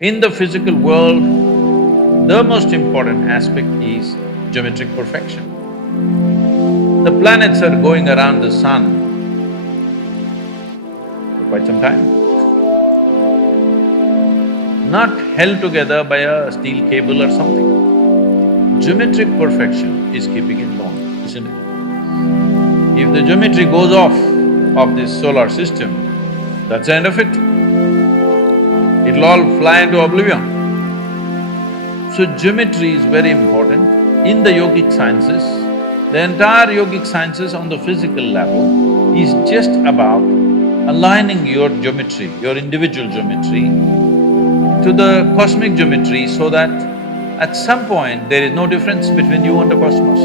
In the physical world, the most important aspect is geometric perfection. The planets are going around the sun for quite some time, not held together by a steel cable or something. Geometric perfection is keeping it going, isn't it? If the geometry goes off of this solar system, that's the end of it. It'll all fly into oblivion. So geometry is very important. In the yogic sciences, the entire yogic sciences on the physical level is just about aligning your geometry, your individual geometry, to the cosmic geometry so that at some point there is no difference between you and the cosmos.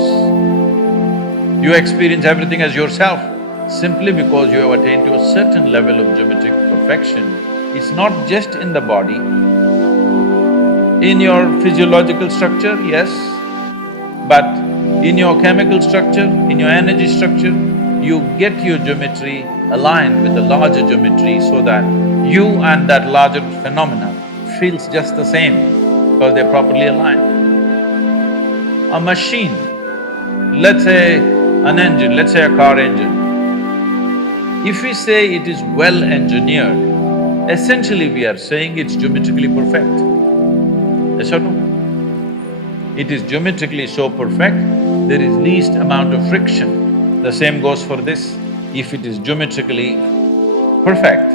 You experience everything as yourself simply because you have attained to a certain level of geometric perfection. It's not just in the body, in your physiological structure, yes, but in your chemical structure, in your energy structure, you get your geometry aligned with the larger geometry so that you and that larger phenomena feels just the same because they're properly aligned. A machine, let's say an engine, let's say a car engine, if we say it is well engineered, essentially we are saying it's geometrically perfect. Yes or no? It is geometrically so perfect, there is least amount of friction. The same goes for this. If it is geometrically perfect,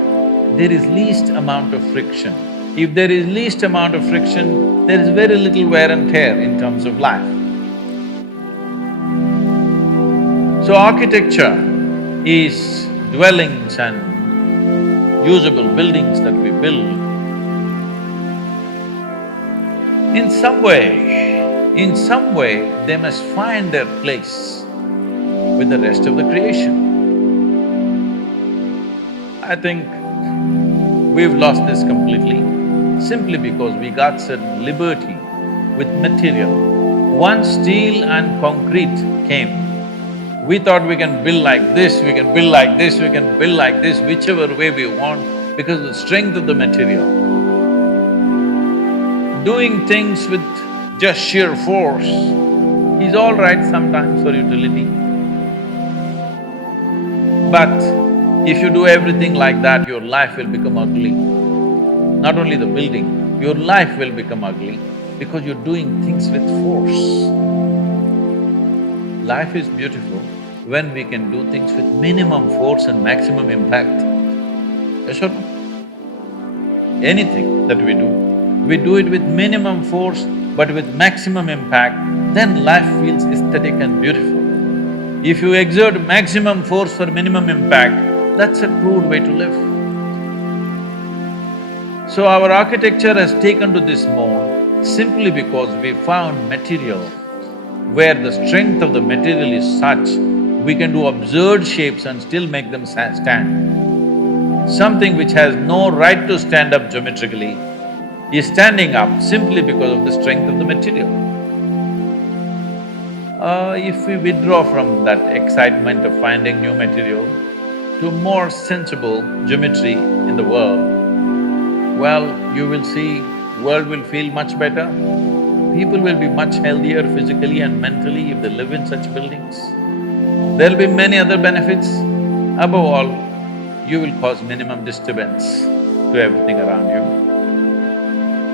there is least amount of friction. If there is least amount of friction, there is very little wear and tear in terms of life. So architecture is dwellings and usable buildings that we build. In some way, they must find their place with the rest of the creation. I think we've lost this completely simply because we got certain liberty with material. Once steel and concrete came, we thought we can build like this, we can build like this, we can build like this, whichever way we want because of the strength of the material. Doing things with just sheer force is all right sometimes for utility. But if you do everything like that, your life will become ugly. Not only the building, your life will become ugly because you're doing things with force. Life is beautiful when we can do things with minimum force and maximum impact. Yes or no? Anything that we do it with minimum force but with maximum impact, then life feels aesthetic and beautiful. If you exert maximum force for minimum impact, that's a crude way to live. So our architecture has taken to this mode simply because we found material where the strength of the material is such, we can do absurd shapes and still make them stand. Something which has no right to stand up geometrically is standing up simply because of the strength of the material. If we withdraw from that excitement of finding new material to more sensible geometry in the world, well, you will see world will feel much better. People will be much healthier physically and mentally if they live in such buildings. There'll be many other benefits. Above all, you will cause minimum disturbance to everything around you.